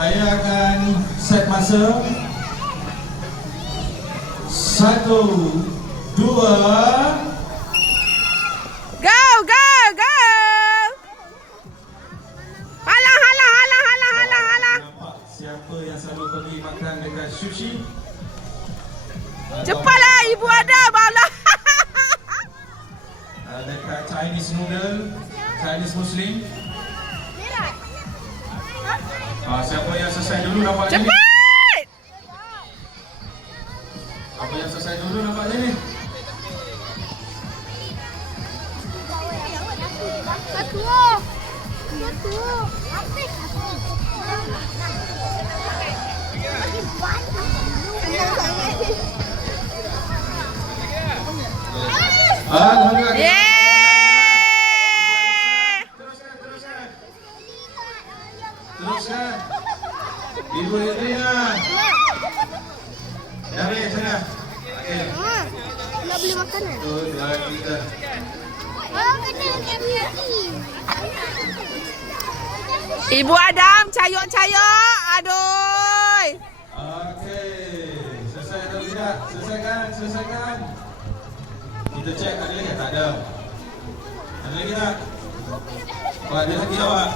Saya akan set masa. 1, 2. Go, go, go. Halang, halang, halang, halang, halang, halang. Nampak siapa yang selalu pergi makan dekat sushi? Cepatlah ibu ada bala. Dekat Chinese noodle, Chinese Muslim. Siapa yang selesai dulu nampaknya ni? Cepat. Apa yang selesai dulu nampaknya ni? Alhamdulillah. Yeay. Teruskan. Ibu Irina. Dari sana. Okey. Nak beli makanan? Betul, kita. Oh, kena MUI. Ibu Adam, cayok-cayok. Aduh. Okey. Selesai atau tidak? Selesaikan, selesaikan. Kita cek ada lagi tak ada. Ada lagi tak? Oh, ada lagi awak.